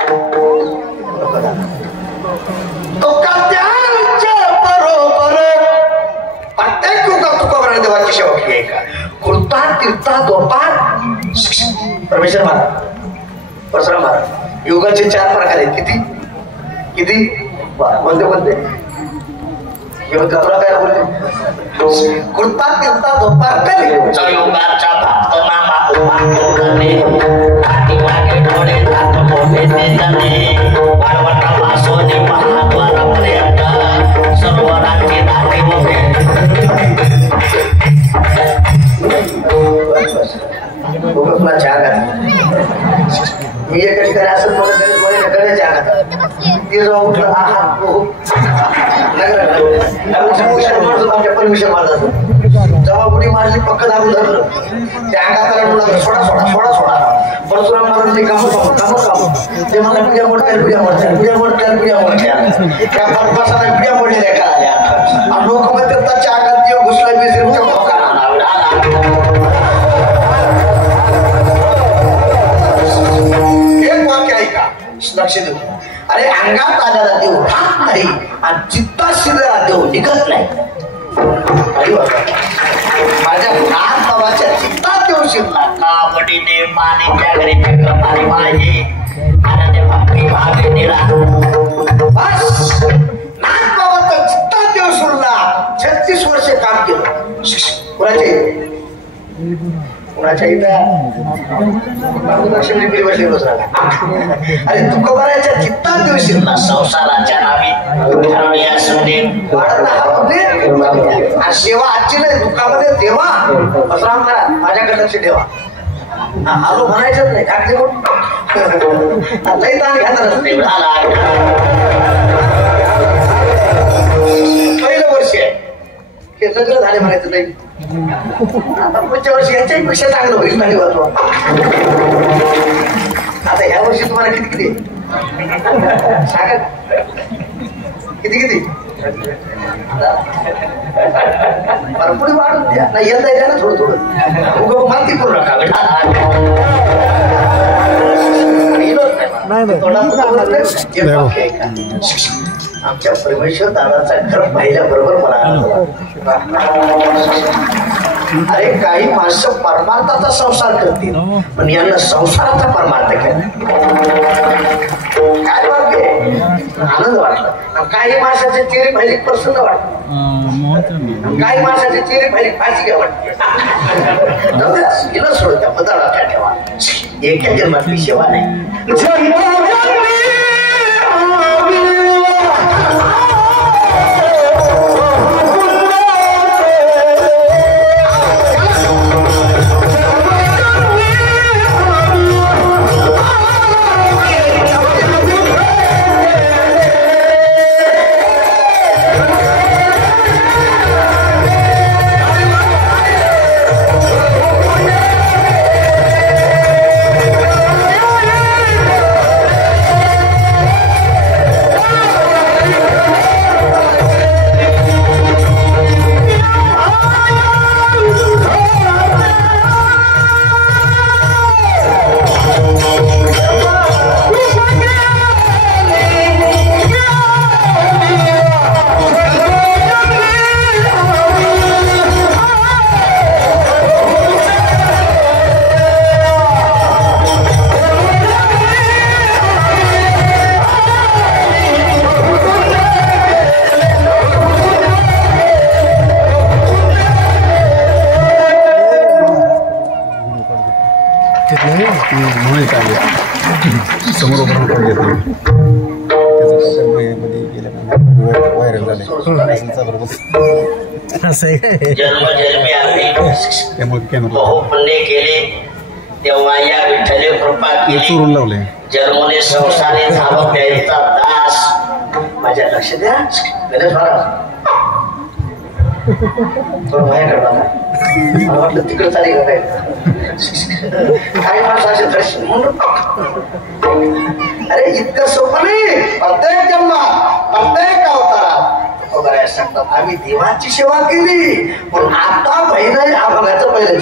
तो त्यांच्या बरोबर प्रत्येक युगात तुकोबाराने देवाची सेवा केली आहे का? कृता तीर्था दोपात परमेश्वर महाराज परशुराम महाराज योगाचे 4 प्रकार आहेत. किती किती कोणते कोणते? योगाला काय बोलले? कृता तीर्था दोपात योगाचा भक्त नामा उपाकरणे पाठीमागे डोळे दात मोठे तेजाने वाळवंटा वासोनी महाद्वारापर्यंत सर्व रात्री दाटे मोठे तुला चहा घातला मी एका ठिकाणी असं कडे चहा घातला ते जेव्हा उठलं आमच्या परमिशन मारत जेव्हा कुणी माझी पक्क दाबून धरलं त्या अंगात सोडा सोडा सोडा सोडा परशुराम महाराज ते काम ते मला पिढ्या मोडत्या पिढ्या मोडत्या पिढ्या मोडत्या पिढ्या मोडत्या त्या परपासाला पिढ्या मोडलेल्या का आल्या आणि लोक म्हणतात त्याच्या अंगात देव घुसला विसरून लक्ष देऊ. अरे अंगात आलेला देव राहत नाही आणि चित्तात शिरलेला देव निघत नाही. माझ्या नाथ बाबाच्या चित्तात देव शिरला का बडीने पाणीच्या घरी पाणी माझे आनंद भक्ती भावे निळा बस नाथ बाबाचा चित्तात देव शिरला. 36 वर्षे काम केलं. कुणाचे कुणाच्या इथं अरे तुकोबाराच्या चित्तात देव शिरला. संसाराच्या नावी सेवा आजची नाही दुःखामध्ये देवा परशुराम महाराज माझ्याकडे लक्ष ठेवा. आलो म्हणायचंच नाही टाकले लई ताण घ्यायचा नसते. पहिलं वर्ष आहे हे सगळं झाले म्हणायचं नाही. आता पुढच्या वर्षी याच्याही पेक्षा चांगलं होईल नाही वाचवा. आता ह्या वर्षी तुम्हाला किती किती सांगा किती किती भरपूर वाढून द्या नाही यंदा द्या ना थोडं थोडं उगं माती करू नका. आमच्या परमेश्वर दादाचा घर पाहिल्याबरोबर मला अरे काही माणसं परमार्थाचा संसार करतील पण यांना संसाराचा परमार्थ केला काय वाटते आनंद वाटला. काही माणसाचे चेहरे पाहिले प्रसन्न वाटत काही माणसाचे चेहरे पाहिले फाशी घ्या वाटते. सोडत्या पदाला त्या ठेवा एका जन्मातली सेवा नाही. जन्मजन्मी आम्ही बहुपुण्य केले तेव्हा या विठ्ठले कृपा केली. जन्मने संसारी झालो द्यायचा दास. माझ्या लक्ष द्या गणेश महाराज थोडं माझ्याकडे बघा. मला वाटलं तिकडे चाली का काय काही माणसं असे दर्शन म्हणून अरे इतकं सोपं नाही. प्रत्येक जन्मात प्रत्येक अवतारात सांगतात आम्ही देवाची सेवा केली पण आता पहिलं बघायचं पहिलं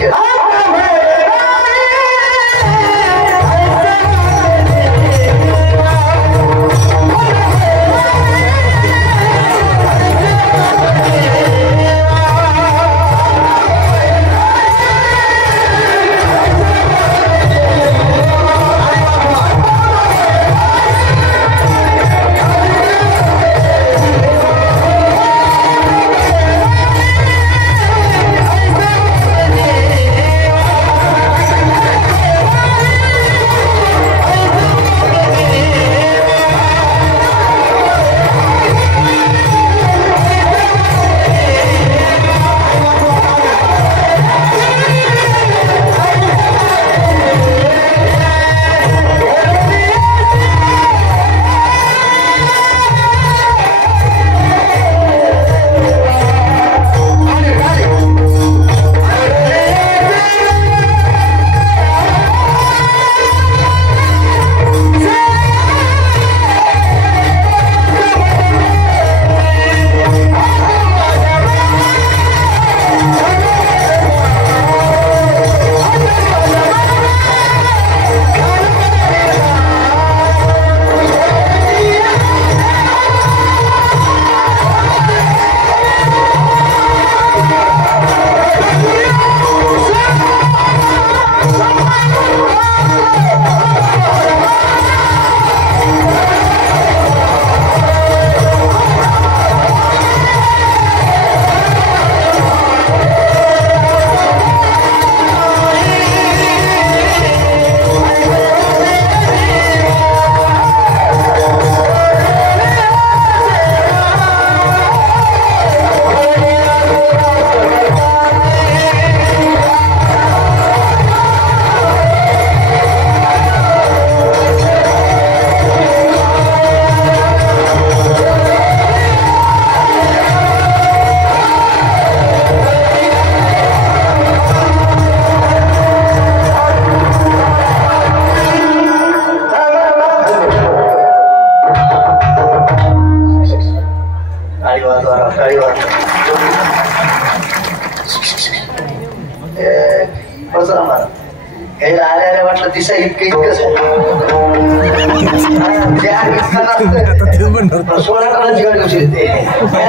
सोळा काळाची गाडी कशी येते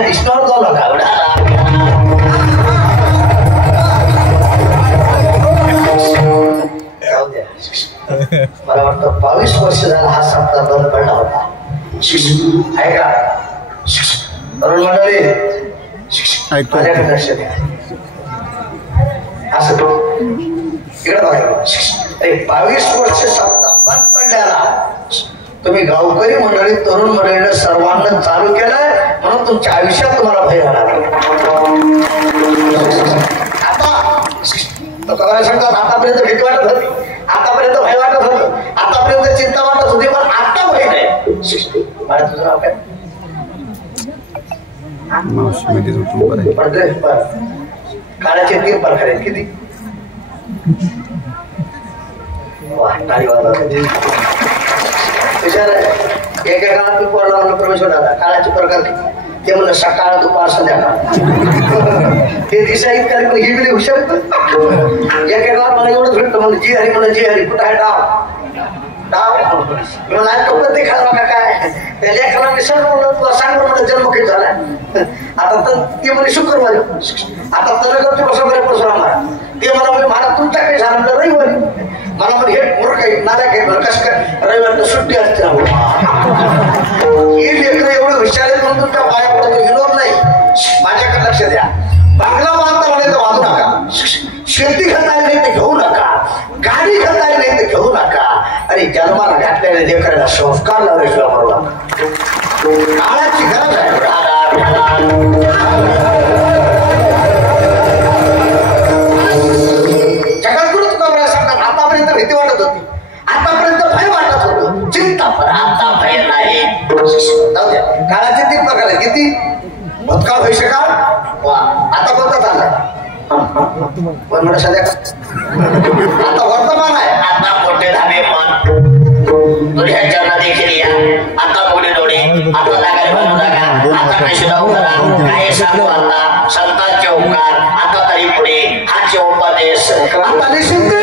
दिसणार जाऊ नका जाऊ द्या. मला वाटतं 22 वर्ष झाला हा सप्ताह बंद पडला होता. आहे का तरुण मंडळी माझ्याकडे लक्ष द्या. असं इकडे बघा 22 वर्ष सप्ताह बंद पडल्याला तुम्ही गावकरी मंडळी तरुण मंडळीने सर्वांना चालू केलंय म्हणून तुमच्या आयुष्यात तुम्हाला भय राहणार. आता सांगतात आतापर्यंत भीती वाटत होती, आतापर्यंत भय वाटत होतं, आतापर्यंत चिंता वाटत होती, पण आता भय नाही. मला तुझं नाव काय? काळाचे 3 प्रकार आहेत. किती? एका काळात मी पोरला म्हणलं प्रवेश होता काळाचे प्रकार ते म्हणलं सकाळ दुपार संध्याकाळ ते दिशा इतका पण ही गेली हुशार. एका काळात मला एवढंच भेटतं म्हणजे जी हरी म्हणलं जी हरी कुठं आहे डाव म्हणून ते खाल बघा काय त्या लेखनाने सर्व म्हणलं तुला सांग म्हणलं जन्म किती झाला. आता तर ते म्हणजे शुक्रवार आता तर करते बसं बरे परशुराम ते मला म्हणजे महाराज तुमचा काही झाला म्हणजे रविवारी मला म्हणजे हे मूर्ख आहे नालायक आहे कसं काय रविवार सुट्टी असते. ही लेकरं एवढं हुशार आहेत म्हणून तुमच्या पाया पडतो विरोध नाही. माझ्याकडे लक्ष द्या. बांगला बांधता म्हणे तर बांधू नका, शेती घालायला नाही ते घेऊ नका, गाडी घालायला नाही ते घेऊ नका आणि जन्माला घातलेल्या लेकराला संस्कार लावल्याशिवाय बरोबर काळाची गरज आहे. जगद्गुरु तुकाराम सांगतात आतापर्यंत भीती वाटत होती, आतापर्यंत भय वाटत होतं, चिंता पण आता भय नाही. काळाचे 3 प्रकार आहेत. किती? भूतकाळ भविष्यकाळ आता कोणता चाललाय पण म्हणा सध्या आता वर्तमान आहे. आता मोठे धाबे मन तुझ्या नदी केली आता पुढे डोळे आता लागायला बनवू नका आता कशी जाऊ काय सांगू आता संतांचे उपकार आता तरी पुढे हाचे उपदेश आता निश्चित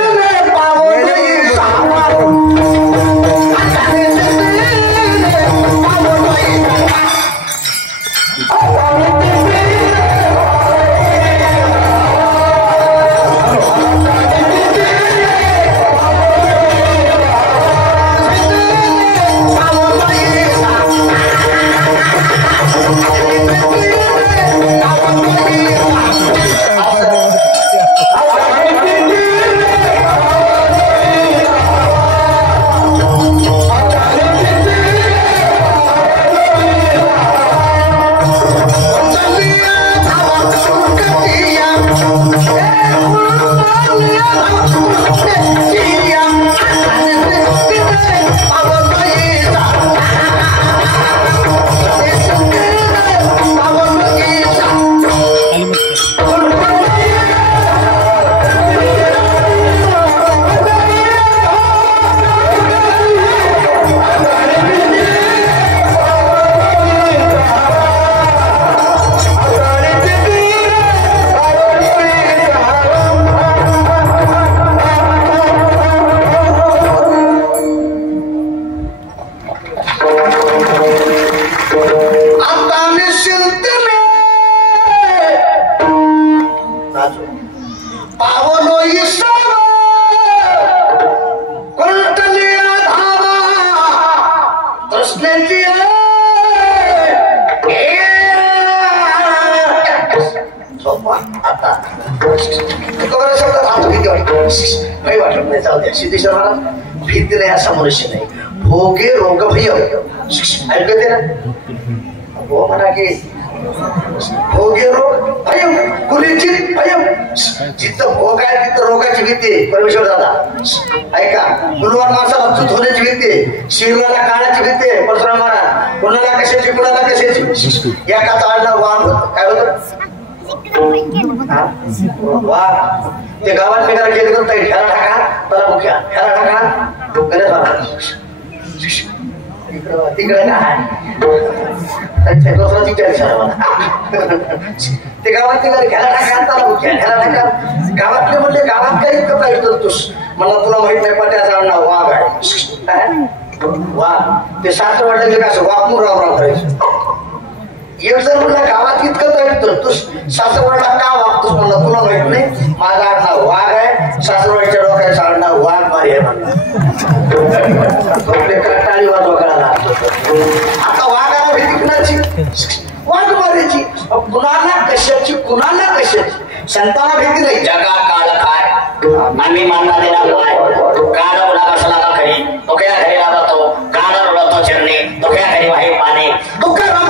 सिद्धेश्वराला भीती नाही असा मनुष्य नाही. भोगे रोग भय ऐकते ना हो म्हणा की भोगे रोग भय कुलीचित भय जिथं भोग आहे तिथं रोगाची भीती आहे. परमेश्वर दादा ऐका गुरुवार माणसाला अचूत होण्याची भीती आहे, शिवराला काळाची भीती आहे. परशुराम महाराज कुणाला कशाची कुणाला कशाची एका चाळला वाघ होत काय होत वा ते गावात निघाला गेले तर खेळा टाका त्याला मुख्या खेळा टाका गणेश महाराज तिकडे काय ते गावात निघाले खेळा टाका त्याला मुख्या खेळा टाका गावातले म्हणले गावात काही इतकं पाहिजे करतोस मला तुला माहित नाही पट्याचा नाव वाघ आहे वा ते सासर वाटलं का असं वाकून राव करायचं. एक जर म्हणलं गावात इतकं तर तू सासरवाडला का वागतोस म्हणलं तुला माहित नाही माझा आडनाव वाघ आहे सासरवाडच्या डोक्याचं आडनाव वाघ मारी आहे म्हणलं. टाळी वाजवा करायला आता वाघाला भीती कुणाची वाघ मारायची कुणाला कशाची संतांना भीती नाही. जगा काळ काय आम्ही मानणारे काय काळ उडा बसला का घरी डोक्या घरी लागतो काळ उडतो चिरणे डोक्या घरी वाही पाणी तुकाराम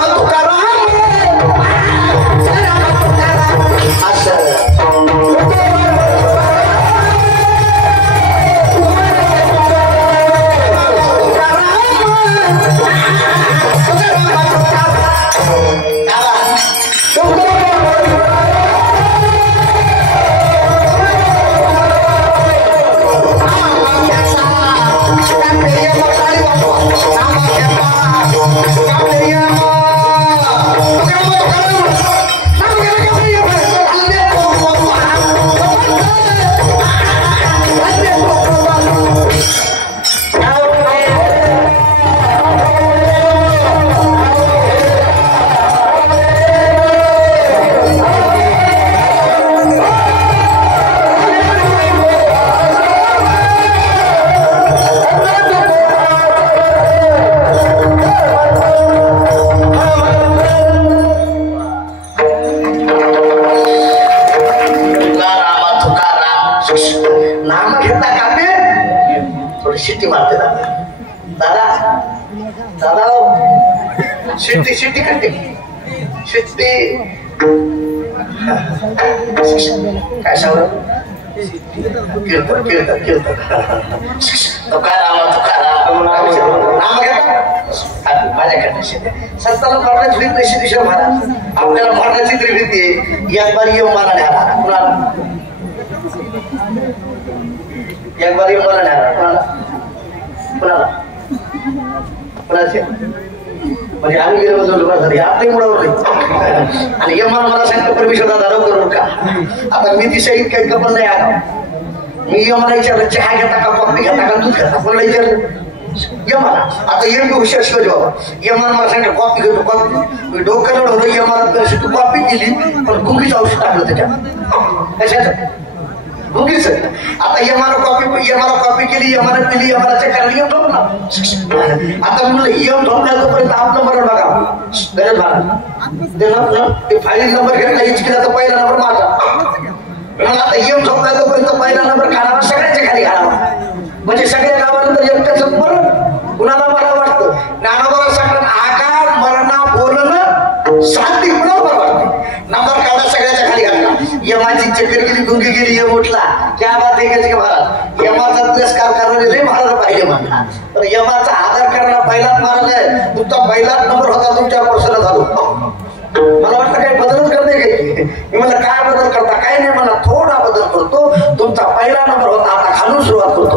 शिट्टी मारते दादा शिट्टी करते शिट्टी काय सांगू कीर्तन तुकाराम नाम घेता माझ्याकडे संतांना मरणाची भीती नशी दिशा महाराज आपल्याला मरणाची तरी भीती आहे. एक बार येऊ मला न्याला एक बार येऊ मला न्याला कुणाला म्हणजे आम्ही गेलो झाली आपली मुळावर नाही आणि यमान मला सांगतो परमेश्वर दादा करू का आता मी ती सही काही कपल नाही आला मी यमाला विचारलं चहा घेता का कॉफी घेता का दूध घेता कोणाला विचारलं यमाला आता ये मी हुशार शिवाजी बाबा यमान मला सांगितलं कॉफी घेतो कॉफी मी डोक्याला होतं यमाला तू कॉफी दिली पण गुंगीचं औषध टाकलं त्याच्यात कशाचं गुंगीच आता यमाला कॉफी केली यमाला पिली यमाला चक्कर यम झोपला आता म्हणलं यम झोपला तोपर्यंत आपलं मरण बघा गरज बघा ते फाईल नंबर घेतला इचकीला तर पहिला नंबर माझा म्हणून आता यम झोपला तोपर्यंत पहिला नंबर खाणारा सगळ्यांच्या खाली घालावा म्हणजे सगळ्या गावानंतर एकट्याच मरण कुणाला मला वाटतं ज्ञानोबा सांगतात आकार मरणा बोलणं शांती बरोबर वाटते नंबर काढा सगळ्याच्या खाली घालला यमाची चक्कर गेली गुंगी गेली यम उठला क्या बात आहे की महाराज यमाचा तिरस्कार करणारे लय महाराज पाहिजे म्हणला पण यमाचा आदर करणारा पहिलाच महाराज आहे तुमचा पहिलाच नंबर होता तुमच्या वर्षाला झालो मला वाटतं काही बदलच करते काही मी म्हणलं काय बदल करता काही नाही मला थोडा बदल करतो तुमचा पहिला नंबर होता आता खालून सुरुवात करतो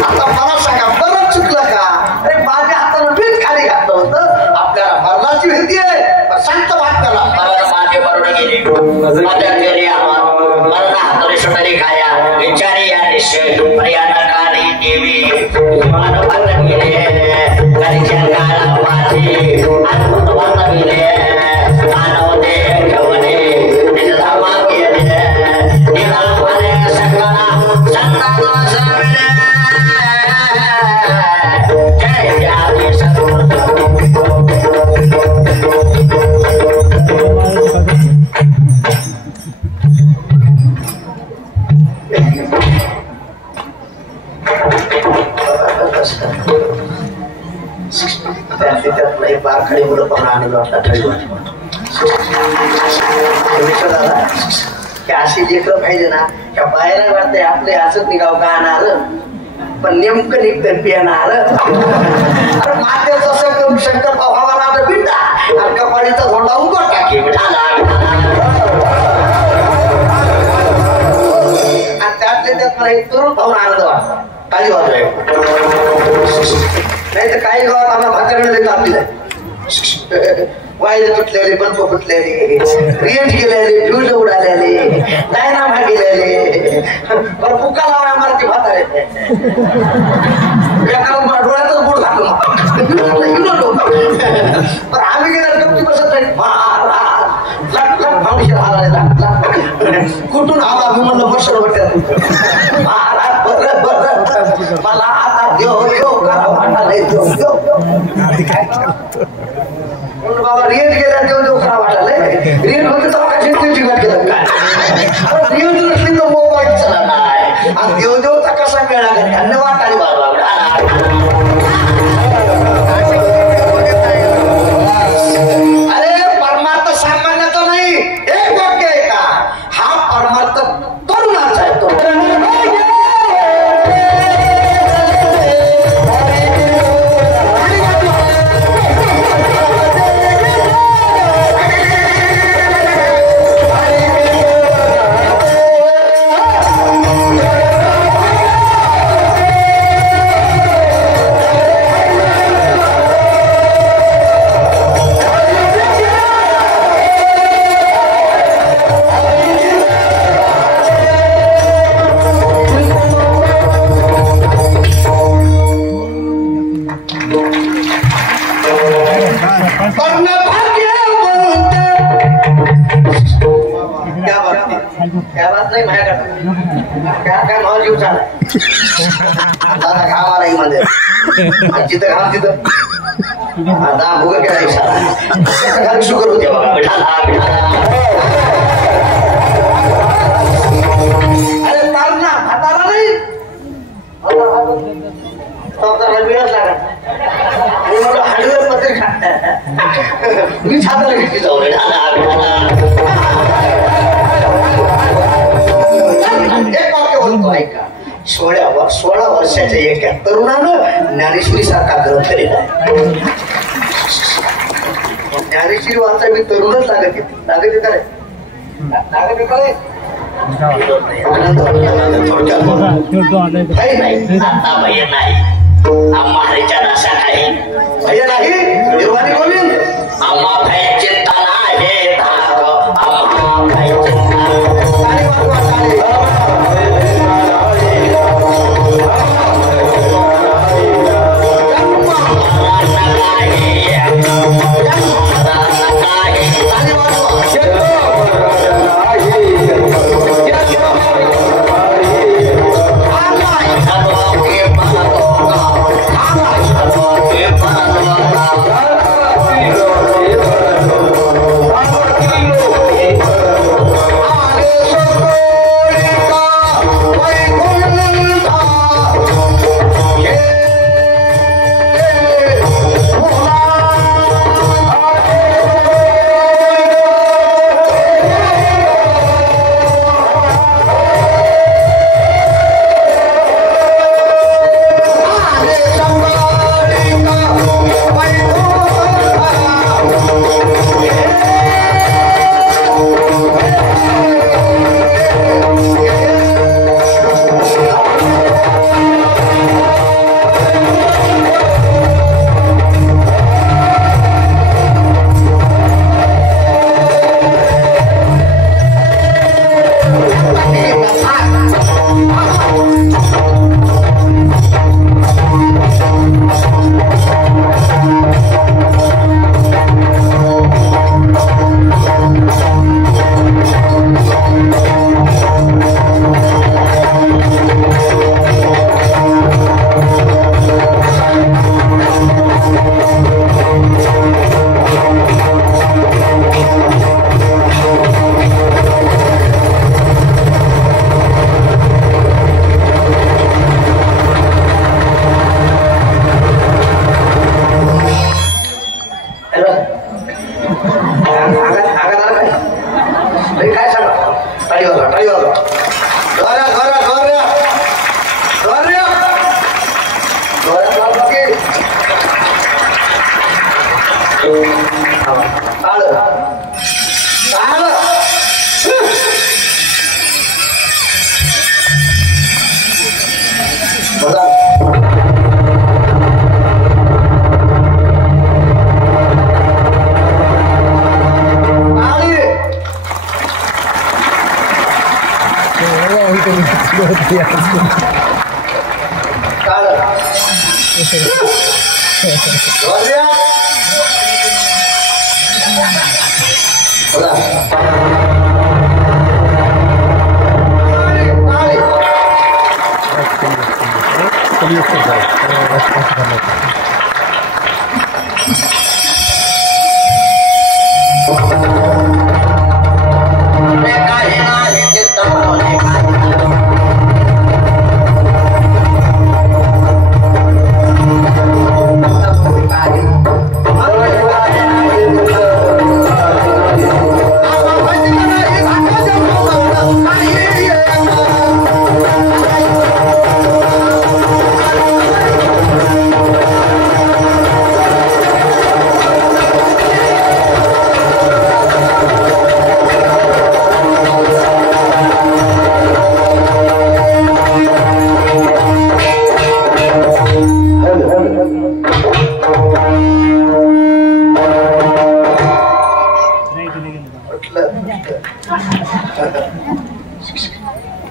आता मला सांगा बरं चुकलं का अरे माझ्या हातानं पीठ खाली घातलं होतं आपल्याला मरणाची भीती आहे सांगतो वाटताना माझे मरण गेले माझ्या घरी मरण हाताने सुटारी खाया विचारी या निश्चय प्रियानकारी देवी मानवानं गेले घरच्या काळा वाचे आत्मवंत गेले मानव दे ठेवले निजामा गेले निरामाने सगळा संताना सर्वले जय आदि बारखाडी मुलं पण आनंद वाटला अशी लेकरं पाहिजे ना त्या बायला वाटतंय आपले असंच निघाव गाणार पण नेमकं निघतं पिणार मातेचं शंकर भावाला बिंडा आणि कपाळीचा झोंडा उघड टाकी आणि त्यातले त्यात मला एक तरुण पाहून आनंद वाटला काही वाजवा नाही तर काही गावात आम्हाला भाकरला आपली वायर तुटलेले बल्ब फुटलेले रेंज गेलेले फ्यूज उडालेले डायनामा गेलेले पण पुका लावा आम्हाला ती म्हातारे डोळ्यातच बोट घातलं पण आम्ही गेल्या गप्पी बसत नाही लट लट भावशीर आला कुठून आला मी म्हणलं मशर वाटत महाराज बरं बरं मला आता देव देव करा वाटायला देव बाबा रेंज गेल्या देव देव करा वाटायला रेंज होते तर का चिंतेची गाठ केलं काय रेंज नसली तर मोबाईल चला नाही आणि देव देवचा कसा मिळा त्यांना वाटायला बाबा जिथं घाम तिथं आता भुगा केला इशारा शुगर होते बघा अरे तार ना हाताला नाही वेळच लागत हार्डवेअर मध्ये मी छाताला घेतली जाऊ एक वाक्य बोलतो ऐका 16 वर्षाच्या एका तरुणानं ज्ञानेश्वरी सारखा ग्रंथ लिहिलाय ज्ञानेश्वरी वाचा मी तरुणच लागत आम्हाच्या दासा काही भय नाही निर्वाणी गोविंद आम्हा भय चिंता नाही आम्हा भय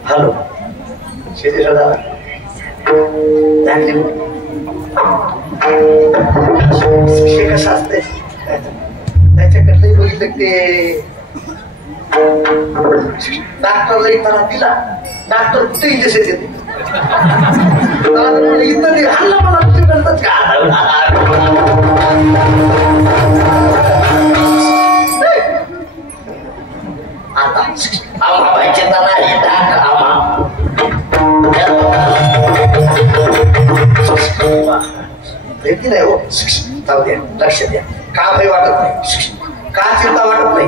हॅलो शेती दादा शिक्षक कसं असते त्याच्याकडे बघितलं ते डॉक्टरला इथं दिला डॉक्टर कुठेही जसे देते इथं ते हल्ला मला करतात का आता आम्हा पाहिजे नाही डाक आम्हा नाही हो जाऊ द्या लक्ष द्या का भय वाटत नाही का चिंता वाटत नाही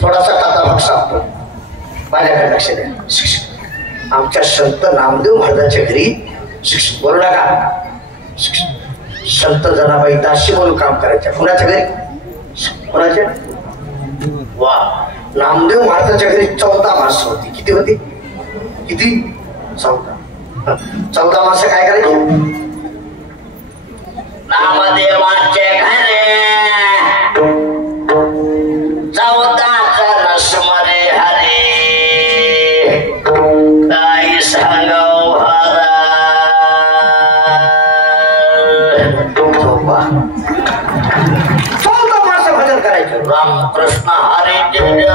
थोडासा काता भाग सांगतो माझ्याकडे लक्ष द्या आमच्या संत नामदेव महाराजांच्या घरी बोलू नका संत जनाबाई दासी म्हणून काम करायच्या कुणाच्या घरी कुणाच्या वा नामदेव महाराजांच्या घरी 14 माणसं होती किती होती किती 14 माणसं काय करायची नामदेवाचे घरे 14 रसमरे हरे काही सांगाव हरा 14 माणसं भजन करायचे रामकृष्ण हरे जय जय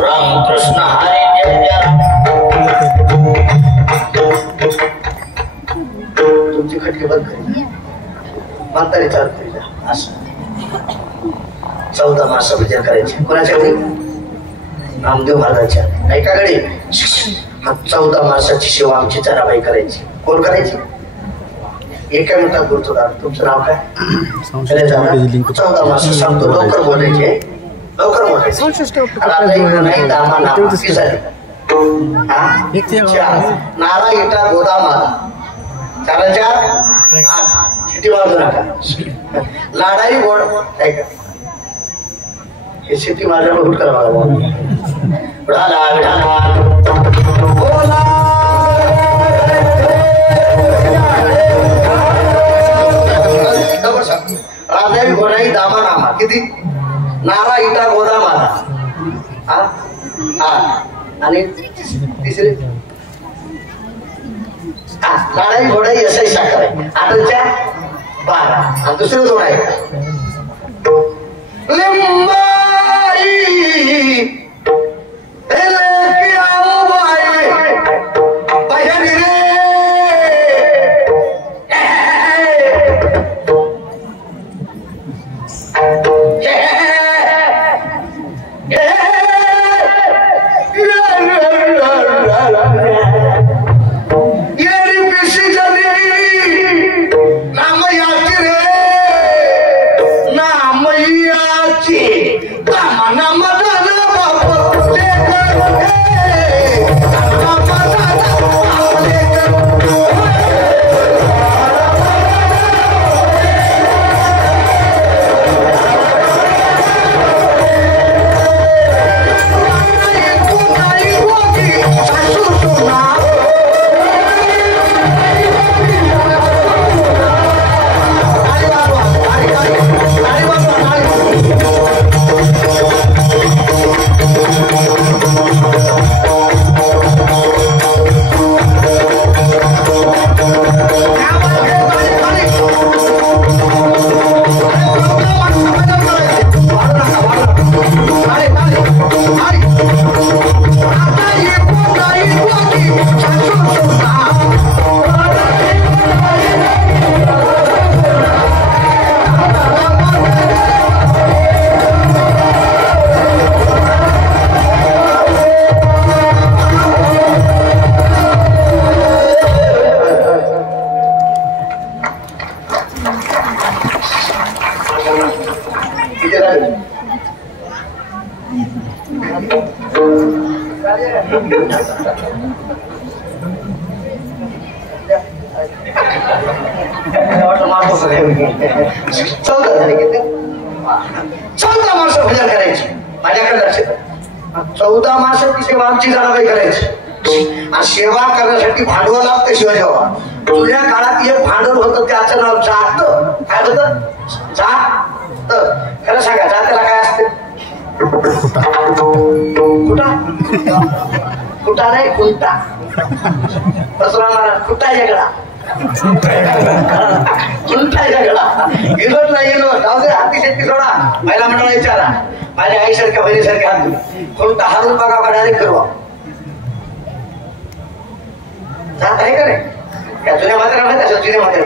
रामकृष्ण हरे जय जय तुमची खटके बंद करी म्हातारी चालू करी असं 14 माणसं भजन करायचे कोणाच्या घरी नामदेव महाराजांच्या ऐकाकडे 14 माणसाची सेवा आमची जनाबाई करायची कोण करायची एका मिनिटात बोलतो तुमचं नाव काय 14 माणसं सांगतो लवकर बोलायचे लवकर नारा इटा गोदामाला 4 शेती वाजू नका लाडाई गोड ऐका हे शेती माझ्यावर हुट करा मला लाडाई घोडाई दामा नामा किती नारा इटा गोदा मारा हा हा आणि तिसरे लाडाई घोडाई असाही साखर आहे 8च्या 12 आणि दुसरं जोड आहे लिंबाई चौदा माणसं भजन करायची माझ्याकडे लक्ष 14 माणसाची सेवा आमची जणाबाई करायची आणि सेवा करण्यासाठी भांडवल लागतं शिवसेवा जुन्या काळात एक भांडवल होतं त्याचं नाव जात काय होतं जात खरं सांगा जात्याला काय असते कुठा नाही खुंटा बसरा महाराज कुठा झगडा खुंटा झगडा इलोट नाही इलोट हाती शेती सोडा पहिला म्हणाला विचारा माझ्या आईसारख्या बहिणीसारख्या हाती खुंटा हारून बघा का डायरेक्ट फिरवा जात आहे का रे त्या जुन्या मात्र माहिती असेल जुन्या मात्र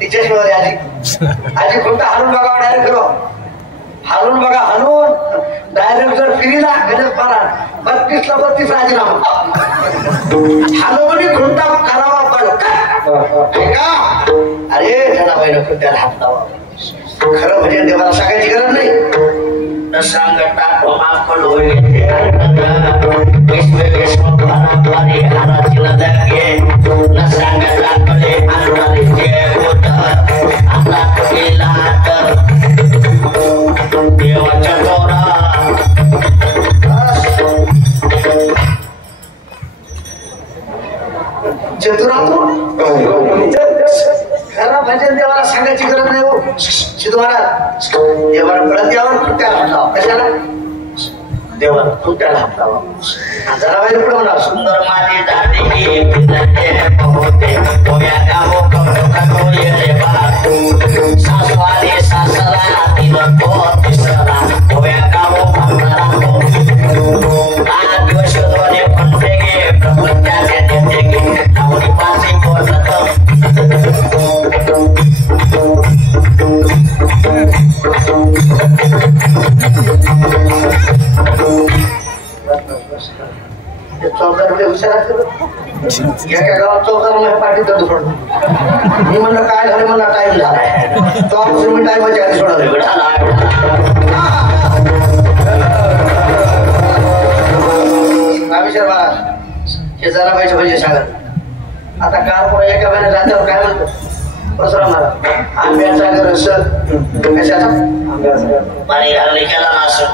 तिच्याशी मध्ये आजी खुंटा हारून बघा डायरेक्ट फिरवा हारून बघा हारून डायरेक्ट जर फिरीला गणेश महाराज 32 ला 32 राजीनामा हालवणी खुंटा करावा का अरे जनाबाईनं खुंट्याला हात लावा खरं म्हणजे देवाला सांगायची गरज नाही न सांगता माफल होईल न सांगता कले आणणारे जे होत आता केला तर देवाच्या दोरा खरं म्हणजे देवाला सांगायची गरज नाही हो सिद्धू महाराज देवाला कळत यावर खुट्ट्याला हात लावा कशाला देवाला खुट्ट्याला हात लावा जनाबाईला पुढे म्हणा सुंदर माझी सासवाने सासरा तिनं तिसरा गोव्या गावो दिवस दोन्ही फंडे गे प्रपंचाने देते गे नावडी पासे बोलत चौदार हुशार एका गावात 14 पाठी दंड सोडतो मी म्हणलं काय झालं मला टाइम झालाय तो मी टाइमच्या आधी सोडवलं रामेश्वर महाराज हे जनाबाईचे म्हणजे सांगत आता कार पुढे एका महिन्यात जात्यावर काय म्हणतो परशुराम महाराज आंब्याचा रस कशाचा आंब्याचा पाणी घालणे केला ना असं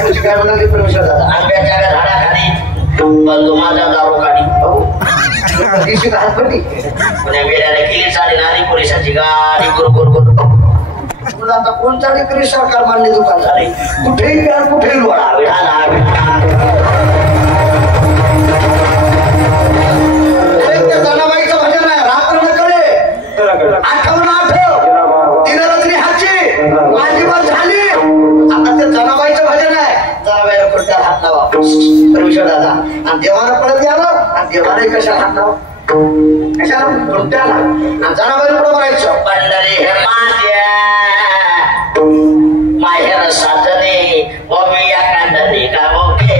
पुढची काय म्हणाली परमेश्वर दादा आंब्याच्या झाडाखाली बंधू माझा दारू काढी दिवशी हात पडली पुण्या वेळाने केली चालेल आणि पोलिसांची गाडी गुरु तुला आता कोणता तरी सरकार मान्य दुकान झाले कुठेही प्यार कुठेही लोळा जनाबाईचं भजन आहे रात्र न कळे आठवण आठव दिनरात्री हाची माझी बात झाली आता ते जनाबाईचं भजन आहे जनाबाईला कोणत्या हात लावा परमेश्वर दादा आणि देवाला पळत यावं आणि देवालाही कशाला हात लावा कशाला कोणत्याला आणि जनाबाईला पुढं म्हणायचं पंढरी हे मान्या माहेर साधने ओमिया कांदरी गावोके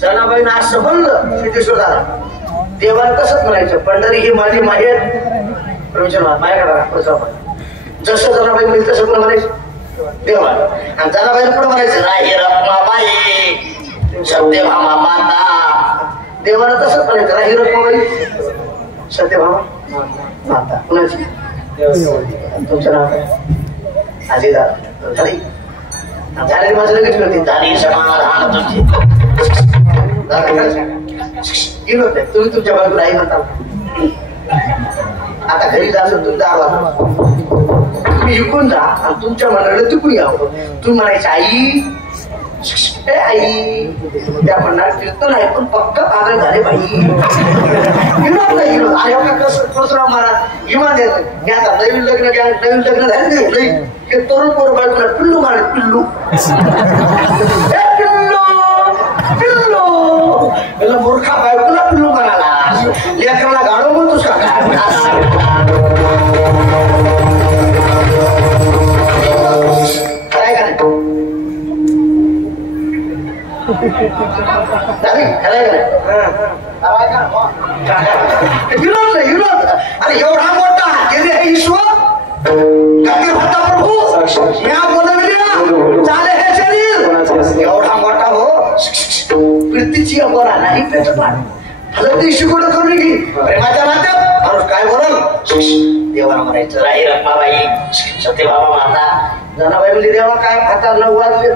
जनाबाईनं असं म्हणलं सिद्धेश्वराला देवाला कसं म्हणायचं पंढरी ही माझी माहेर परमेश्वर माझ्याकडे जसं जनाबाई मिळेल तसं पुढे म्हणायचं देवा आणि जनाबाईला पुढे म्हणायचं राही रत्नाबाई सत्यभामा माता देवाला तसंच म्हणायचं राही रत्नाबाई सत्यभामा माता कुणाची तुमचं नाव काय आजीदार झाली झालेली माझं लगेच होती झाली समाधान तुमची गेलो तुम्ही तुमच्या बाजूला आई म्हणता आता घरी जायचं तुमचा आवाज तुम्ही इकून जा आणि तुमच्या मनाला तिकून यावं तुम्ही म्हणायचं आई आई त्या म्हणणार कीर्तन आहे पण पक्क पागल झाले बाई विनोद नाही विनोद आणि कसं महाराज इमान देत आता नवीन लग्न झाले नाही हे तरुण पोर बाळकुला पिल्लू मारे पिल्लू पिल्लू मूर्खा बायकोला पिल्लू म्हणाला लेकराला गाडो म्हणतोस का काय काय विरोध नाही विरोध अरे एवढा मोठा गेले हे ईश्वर भरता प्रभू म्या बोलविल्या चाले हे शरीर एवढा मोठा हो प्रीतीची अबोरा नाही पेटत फलत शिकवण करून घे प्रेमाच्या नात्यात माणूस काय बोलल देवाला म्हणायचं राही रत्नाबाई सत्यभामा माता जनाबाई म्हणजे देवा काय खाता 9 वाजले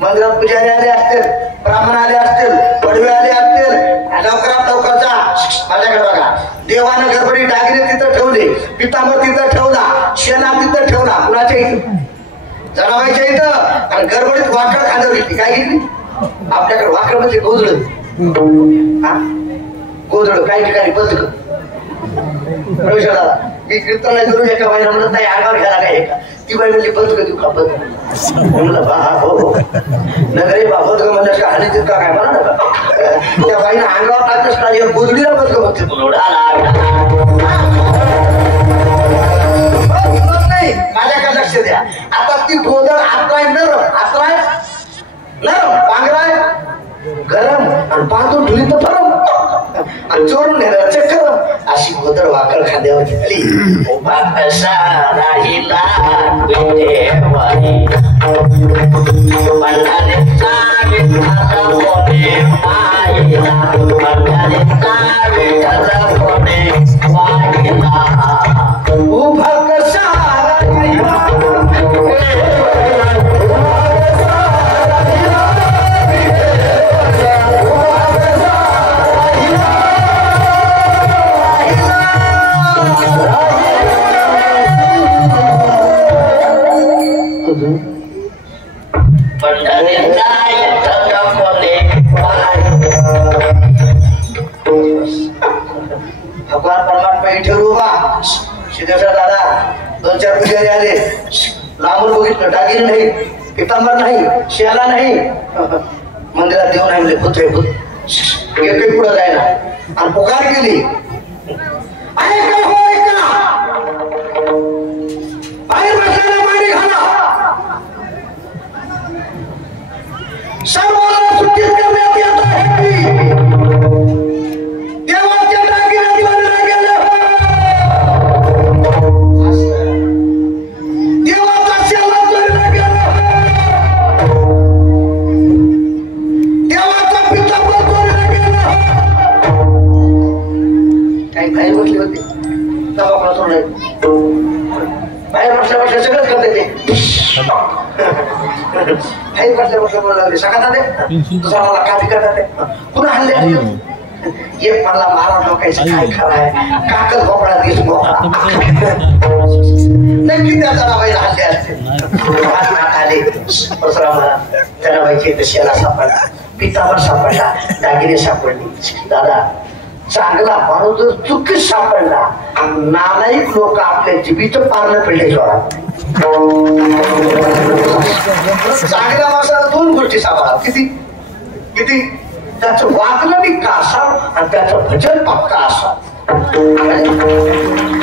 मंदिरात पुजारी आले असतील ब्राह्मण आले असतील पडवे आले असतील लवकरात लवकर जा माझ्याकडे बघा देवानं गडबडी डागिरी तिथं ठेवली पितांबर तिथं ठेवला शेणा तिथं ठेवला कुणाच्या इथं जनाबाईच्या इथं आणि गडबडीत वाकड खांदवली ती काय घेतली आपल्याकडे वाकड म्हणजे गोधळ गोधळ काही ठिकाणी बदक प्रवेशाला मी कीर्तन नाही करून एका बाईला म्हणत नाही अंगावर घ्यायला काय का ती बाई म्हणजे बंद देऊ का बंद म्हणलं बा हो नगरे बा बंद म्हणलं का हानी का काय म्हणा नका त्या बाईनं अंगावर टाकलंच का या गोधडीला बंद म्हणते नाही माझ्याकडे लक्ष द्या आता ती गोधड आत्राय नरम पांघराय गरम आणि बांधून ठेवली तर फरम आणि चोरून नेणार चक्कर अशी गोधड वाकड खांद्यावर घेतली उभा कसा राहिला उभा कसा भगवान परमात्मा इथे उभा सिद्धेश्वर दादा 2-4 पुजारी आले लांबून बघितलं डागिरी नाही पितांबर नाही शेला नाही मंदिरात देऊ नाही म्हणजे भूत भूत एकही पुढे जायला आणि पुकार केली बाहेर बसलेला पाणी घाला सर्वांना सुट्टीत करण्यात येत आहे देवाच्या डागिऱ्यात बनला गेलं देवाचा शेला चोरीला गेला देवाचा पितांबर चोरीला गेला काही बाहेर बसली होती दवाखाना सोडले बाहेर बसल्या सगळंच करते ते काही म्हटलं लागले सकाळ दुसरा मला काठी करतात पुन्हा हल्ले एक मला मारा डोकायचं काय खराय काकल भोपळा दिस भोपळा नक्की त्या जनाबाईला हल्ले असते आले परशुरामाला जनाबाईची दशेला सापडला पितावर सापडला दागिने सापडली दादा चांगला माणूस जर चुकीत सापडला नालायक लोक आपल्या जीवित पारणं पिढले जोरात चांगल्या माणसाला दोन गोष्टी सांभाळा किती किती त्याचं वागणं बी का असावं आणि त्याचं भजन पक्का असावं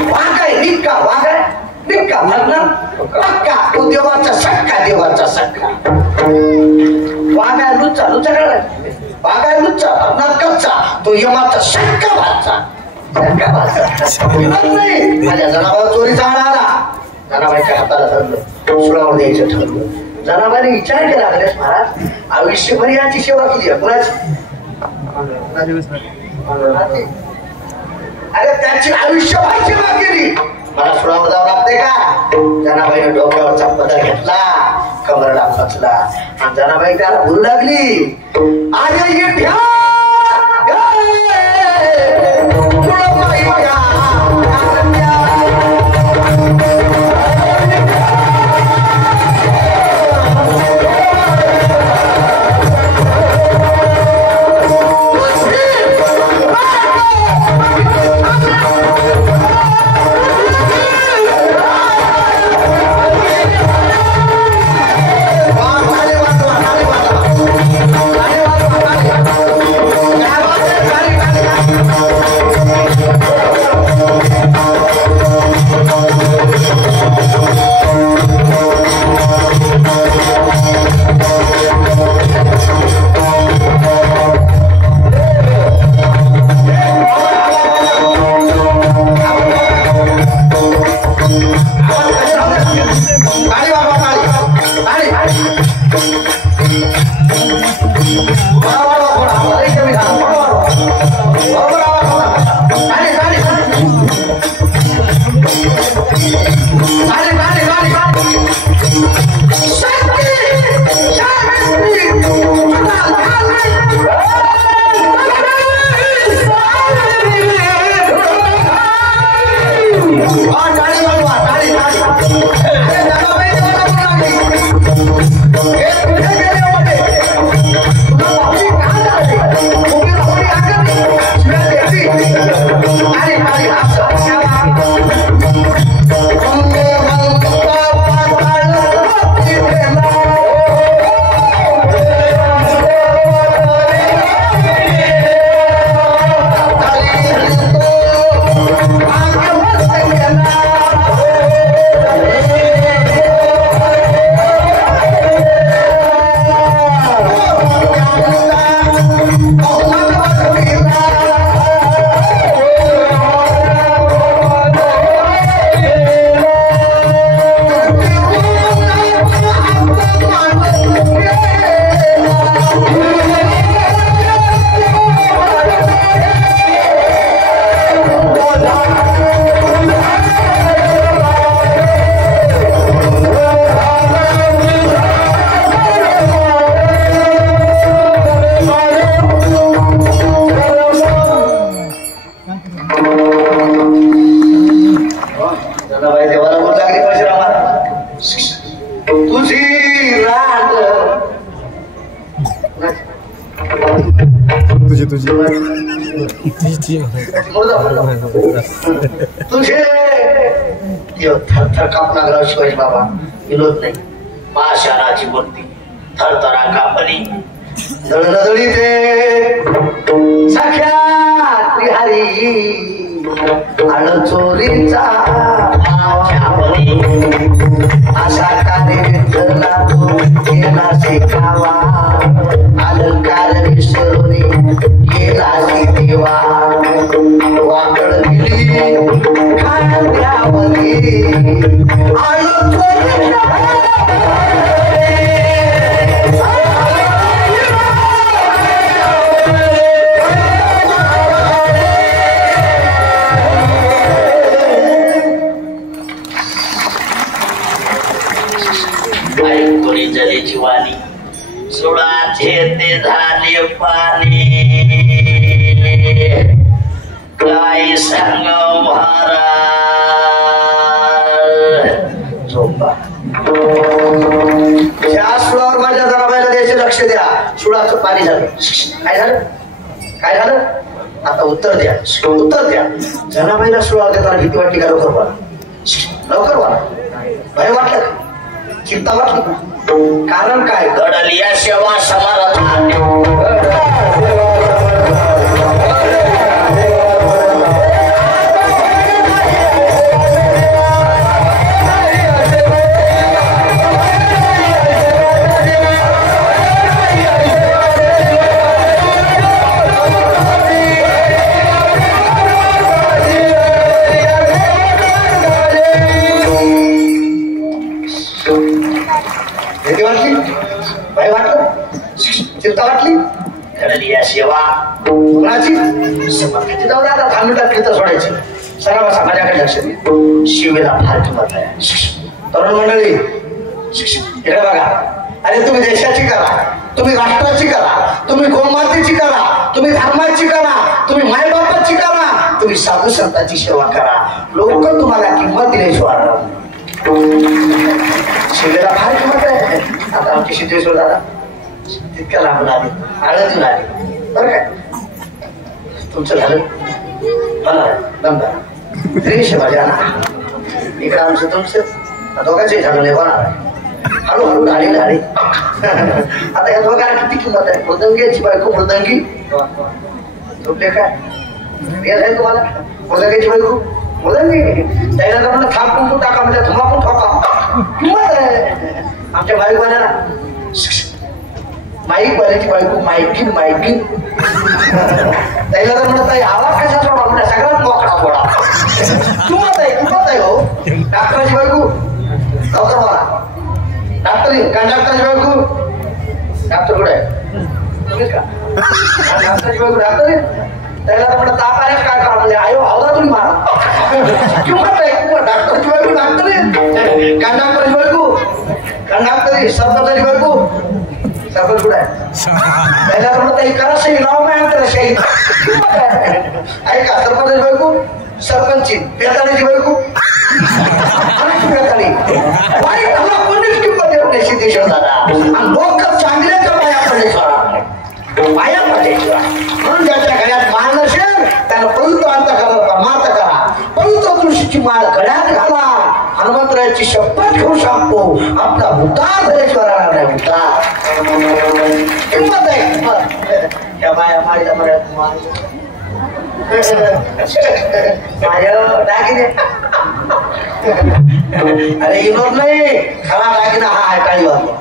वागाय निक्का वागाय निक्का भजन पक्का तो देवाचा सक्का देवाचा सक्का वागाय लुच्चा लुच्चा कळला वागाय लुच्चा भजनात कच्चा तो यमाचा सक्का भाचा सक्का भाचा नाही माझ्या जनावर चोरीचा आळा आला जनाबाईच्या हाताला धरलं सुळावर द्यायचं ठरलं जनाबाईने विचार केला गणेश महाराज आयुष्यभर याची सेवा केली आहे कुणाची अरे त्याची आयुष्यभर सेवा केली मला सुळावर जावं लागते का जनाबाईने डोक्यावरचा पदर घेतला कमरला फसला आणि जनाबाई त्याला बोलू लागली अरे ये तुझे थरथर कापला ग्राव शिवाजी बाबा विनोद नाही पाषाणाची मूर्ती थरथरा कापली दळदळी ते सख्या हरी आळ चोरीचा असा काने धरला तो केला शिकावा अलंकार विसरून केला देवा वाकड दिली खांद्यावरी आळ चोरीचा काय झालं काय झालं आता उत्तर द्या उत्तर द्या. जनाबाईला सुरुवात देताना भीती वाटली का लवकर बोला लवकर बोला. भय वाटलं चिंता वाटली कारण काय घडली या सेवा समारंभात चिंता वाटली घडली या सेवा कुणाची समर्थाची. जाऊ दे आता 10 मिनिटात कीर्तन सोडायची. सगळा समाजाकडे लक्ष दे. शिवेला फार किंमत आहे. तरुण मंडळी इकडे बघा. अरे तुम्ही देशाची करा तुम्ही राष्ट्राची करा तुम्ही गोमातेची करा तुम्ही धर्माची करा तुम्ही मायबापाची करा तुम्ही साधू संतांची सेवा करा. लोक तुम्हाला किंमत दिल्याशिवाय शिवेला फार किंमत आहे. आता आमची सिद्धेश्वर दादा तितक्या लांबून आले आळंदीला आले बरं काय तुमचं झालं मला दमदार त्रिशे माझ्या इकडे आमचं तुमचं दोघांचंही झालं नाही होणार हळूहळू ढाळी ढाळी. आता या दोघांना किती किंमत आहे. मृदंगीची बायको मृदंगी झोपले काय येत आहे तुम्हाला मृदंगीची बायको मृदंगी त्यानंतर म्हणून थांब कुंकू टाका म्हणजे धुमाकून ठोका किंमत आहे. आमच्या बायकोला माईक वाल्याची बायको मायकीन मायकीन त्याला तर म्हणत आवाज कशा सोडा म्हणजे सगळ्यात मोकळा सोडा किंमत आहे हो. डॉक्टराची बायको डॉक्टर बोला डॉक्टरी काय डॉक्टरची बायको डॉक्टर कुठे आहे तुम्हीच का डॉक्टरची बायको डॉक्टरी त्याला तर म्हणत ताप आले काय करा म्हणजे आयो हवदा तुम्ही मारा किंमत आहे. डॉक्टरची बायको डॉक्टरी काय डॉक्टरची बायको काय डॉक्टरी सरपंचाची बायको सरपंच कुठे आहे त्याला म्हणत करा सही नाव काय सही ऐका सरपंचाची बायको सरपंची बेताळीची बायको बेताळी वाईट हवा कोणीच किंमत देत नाही सिद्धेश्वर दादा. आणि लोक चांगल्याच्या पाया पडले पाया पडले म्हणून ज्याच्या घरात मान नसेल त्याला पवित्र अंत करा परमार्थ करा. पवित्र तुळशीची माळ गळ्यात घाला. हनुमंतरायाची शपथ घेऊन सांगतो आपला उद्धार झाल्याशिवाय राहणार नाही. उद्धार किंमत आहे किंमत. या बाया माळीला मर्याद दागिने अरे इनोर नाही खरा दागिना हा आहे टाळी वाजवा.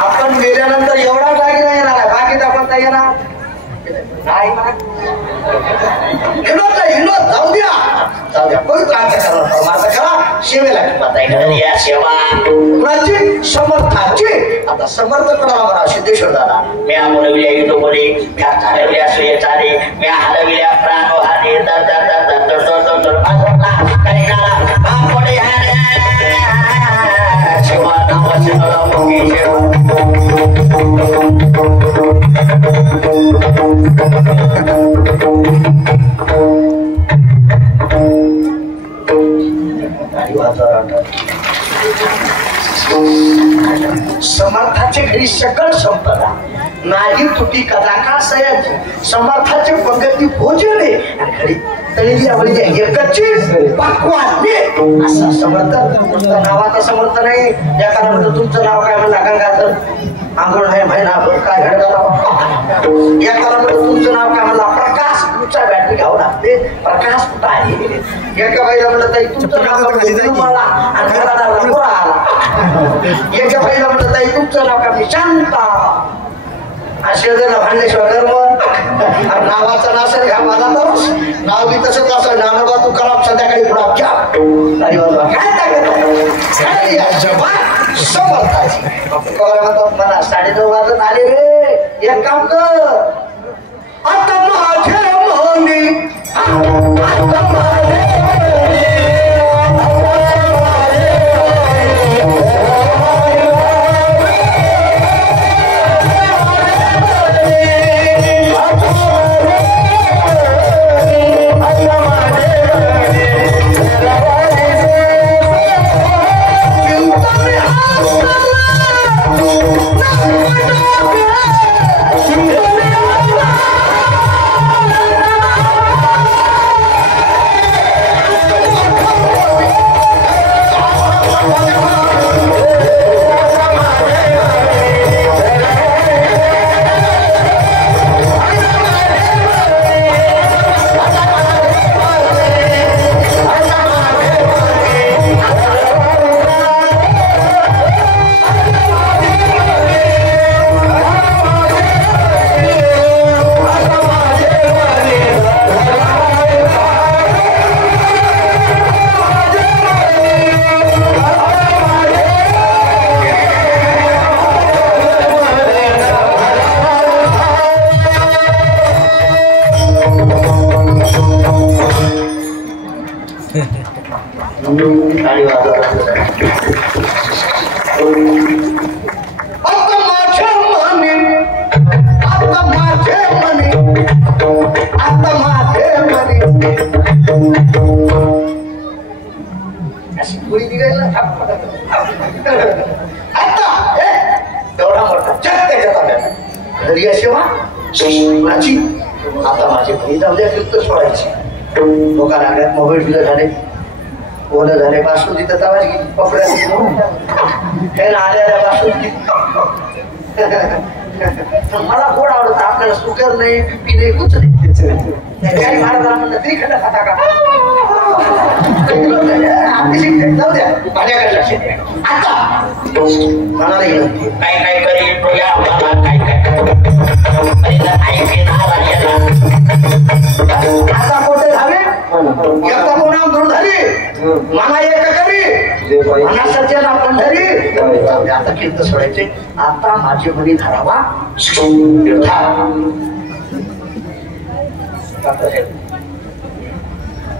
आपण गेल्यानंतर एवढा दागिना येणार आहे बाकीच आपण काय येणार जाऊ द्या पवित्र अर्थ करा परमार्थ करा. सेवेला किंमत आहे या सेवा कुणाची समर्थाची. आता समर्थ कोणाला म्हणा सिद्धेश्वर दादा मी बोलविल्या येतो बोले मी हलविल्या सुये चाले मी हलविल्या प्राण हाने दर दर दर दर दर दर सेवा नावाचे समर्थाचे घरी सकळ संपदा नाही तुटी कदाका सयाची समर्थाचे प्रगती भोजने आणि घरी तळलेली आवडीचे एकच पाकवाने असं समर्थ नावाचं समर्थ नाही. या काळामध्ये तुमचं नाव काय म्हणलं गंगाधर आंघोळ आहे महिनाभर काय घडला या काळामध्ये तुमचं नाव काय म्हणलं प्रकाश तुमचा बॅटरी घ्यावं लागते प्रकाश कुठं आहे. एका बाईला म्हणलं ताई तुमचं नाव मला आणि घराला आला. एका बाईला म्हणलं ताई तुमचं नाव काय शांता असे भांडेश्वर धर्म नावाचा नासेल घ्या माझा तरुष नाव बी तसंच असं नानोबा तू कलाम संध्याकाळी काय समर्थाची म्हणा 9:30 वाजत आले रे एक काम कर आता माझे मनी आता माझे गाडी वाजवत आता माझ्या मनी आता माझे मनी आता माझे मनी अशी पुरी निघायला आता तेवढा मोठा जग त्याच्या ताब्यात घरी असे वा माझी आता माझे घरी जाऊ द्या फिरत सोडायची लोका लागल्यात मोबाईल दिलं झाले ओलं झाले बासुंदी तर तवाच गेली कपड्यात हे ना आल्या बासुंदी मला गोड आवडत आपल्याला सुगर नाही बीपी नाही कुछ नाही महाराजांना म्हणलं तरी खंड खाता का जाऊ द्या माझ्याकडे लक्ष द्या आता मनाला येत काय काय करेल काय आता कोठे झाले एकदा कोणा दूर झाली मना एक करी मना सज्जना पंढरी आता कीर्त सोडायचे आता माझे मनी धरावा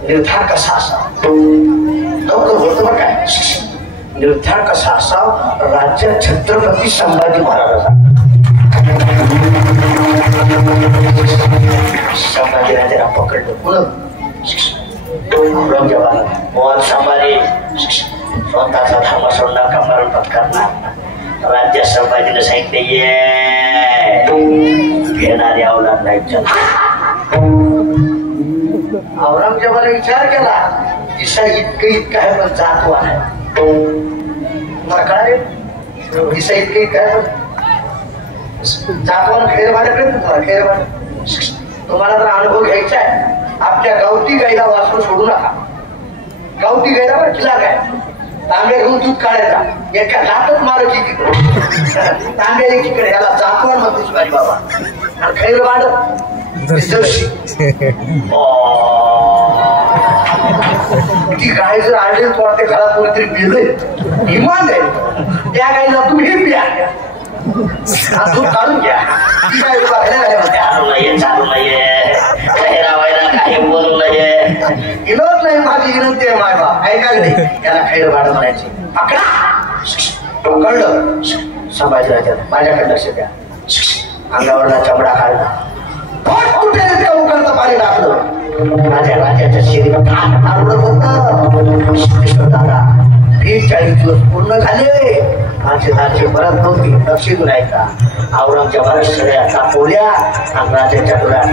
निर्धार कसा असावा लवकर बोलतो बरं काय निर्धार कसा असावा राज्यात छत्रपती संभाजी महाराजांचा संभाजीराजाला पकडलं पुन्हा औरंगजेबाला संभाजी स्वतःचा धर्म सोडणार का मरण पत्करणार राज्य संभाजीने सांगितले ये घेणारी अवलाद नाही औरंगजेबाने विचार केला दिशा इतकं आहे पण जातवा आहे तुम्हाला कळाले दिशा इतकं आहे पण जातवाला खेळवाड्या प्रयत्न करा खेळवाड्या तुम्हाला जर अनुभव घ्यायचा आहे आपल्या गावठी गाईला वाचून सोडू नका गावठी गाईला बरं किला काय तांब्या घेऊन दूध काढायचा एका लाटच मारायची तिकडे तांब्या एकीकडे याला जातवान म्हणते शिवाजी बाबा आणि खैरवाड ती गाय जर आली तर घरात कोणीतरी पिले इमान आहे त्या गाईला तुम्ही प्या दूध काढून घ्या ती गाय चालू नाहीये काही बोलू नाहीये विनोद नाही माझी विनंती आहे माय बाप ऐका नाही त्याला खैरवाड म्हणायची पकडा पकडलं संभाजीराजाने माझ्याकडे लक्ष द्या अंगावरला चमडा काढला कुठे उकडतं पाणी टाकलं माझ्या राजाच्या शरीरात दादा 40 दिवस पूर्ण झाले माझे राज्य परत नव्हती लक्ष देऊन ऐका औरंगजेबाला सगळ्या तापवल्या आणि राजाच्या डोळ्यात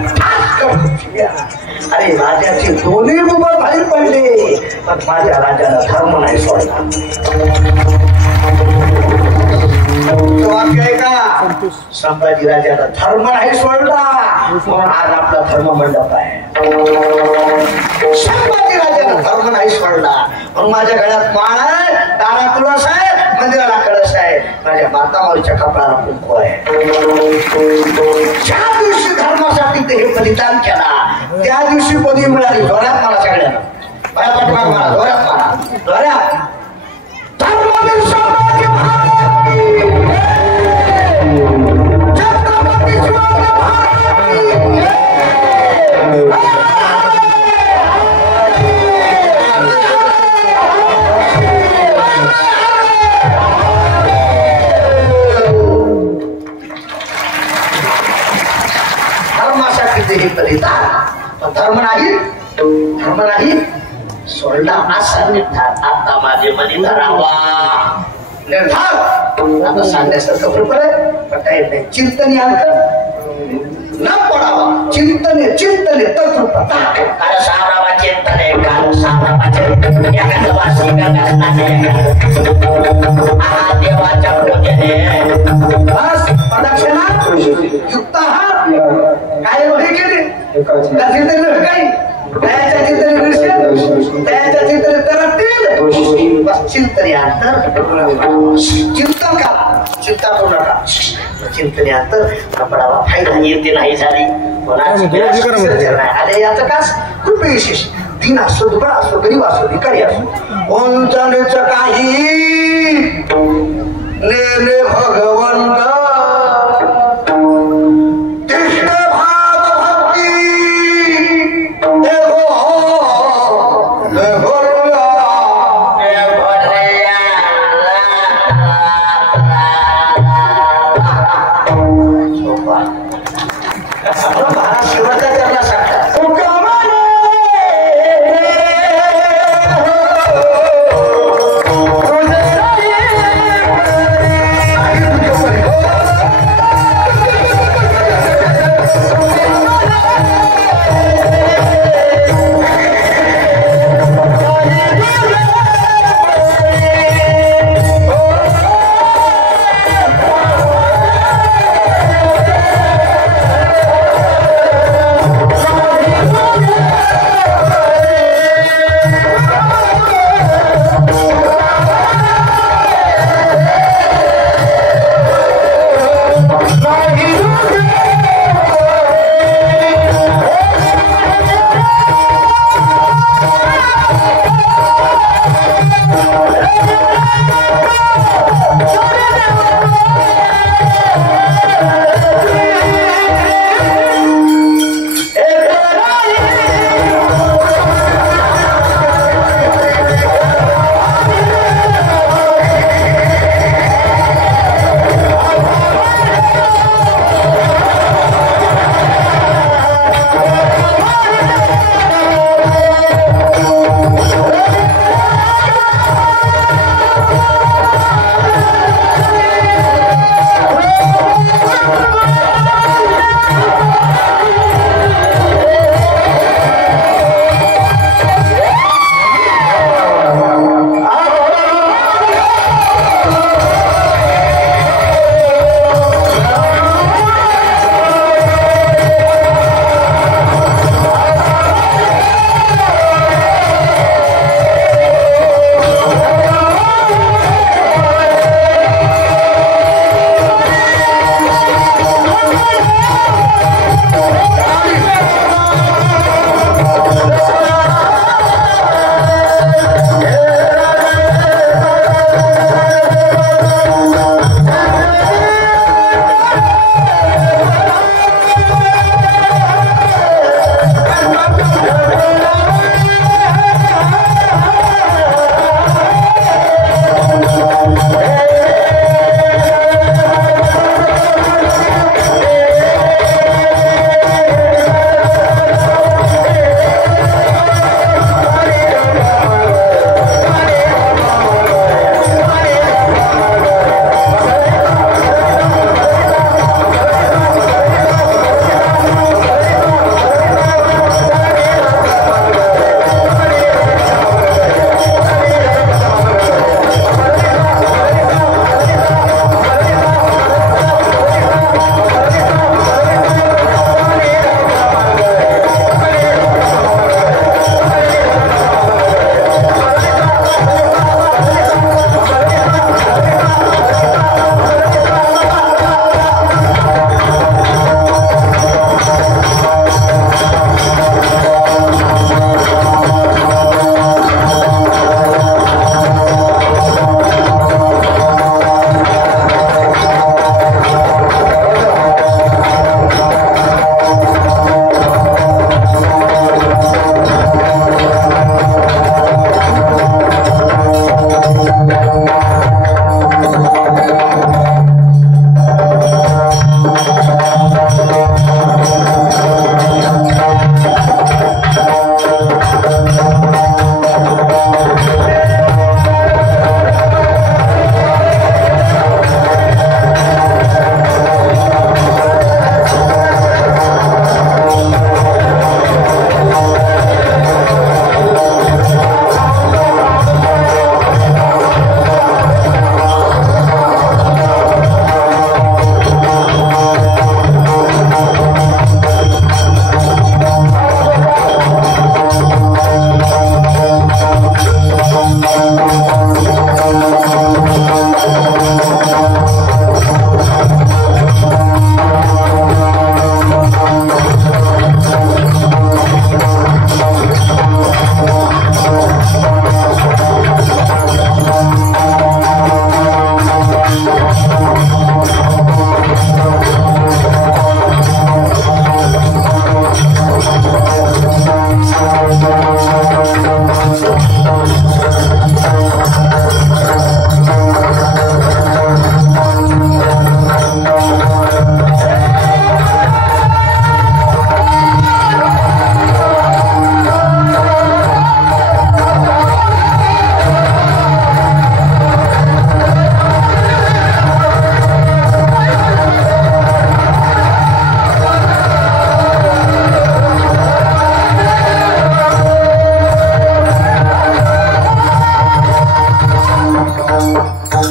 अरे राजाचे दोन्ही मुलं बाहेर पडले पण माझ्या राजाला धर्म नाही सोडला वाक्य आहे का संभाजी राजाला धर्म नाही सोडला म्हणून आज आपला धर्म मंडप आहे संभाजी राजाला धर्म नाही सोडला म्हणून माझ्या गळ्यात माळ आहे दारात तुळस आहे मंदिराला कळस आहे माझ्या मातामाऊलीच्या कपाळाला कुंकू आहे ज्या दिवशी धर्मासाठी ते हे बलिदान केला त्या दिवशी पदवी मिळाली जोरात मला सगळ्यांना पाठीमाग मला जोरात मला जोरात धर्मवीर संभाजी छत्रपती शिवाजी धर्मासाठी ते हे बलिदान धर्म नाही सोडला असा निर्धार आता माझे मनी धरावा निर्धार आता सांगण्यासारखं बरोबर आहे पण काही नाही चिंतन अंतर न पडावा चिंतने तत्रूप सारावा चिंतने काल सारावा चिंतने देवाच्या पूजेने बस प्रदक्षिणा युक्त काय हे केले काही त्याच्या चिंतने त्याच्या चिंतने तरतील बस चिंतने अंतर चिंतन का चिंता करू नका चिंतने अंतर पडावा फायदा येते नाही झाली अरे याचं कास खूप विशेष दिन असो दुबळा असो गरीब असो भिकारी असो कोणत्याच काही नेले भगवंत कृष्ण भाव भक्ती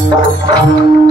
Thank you.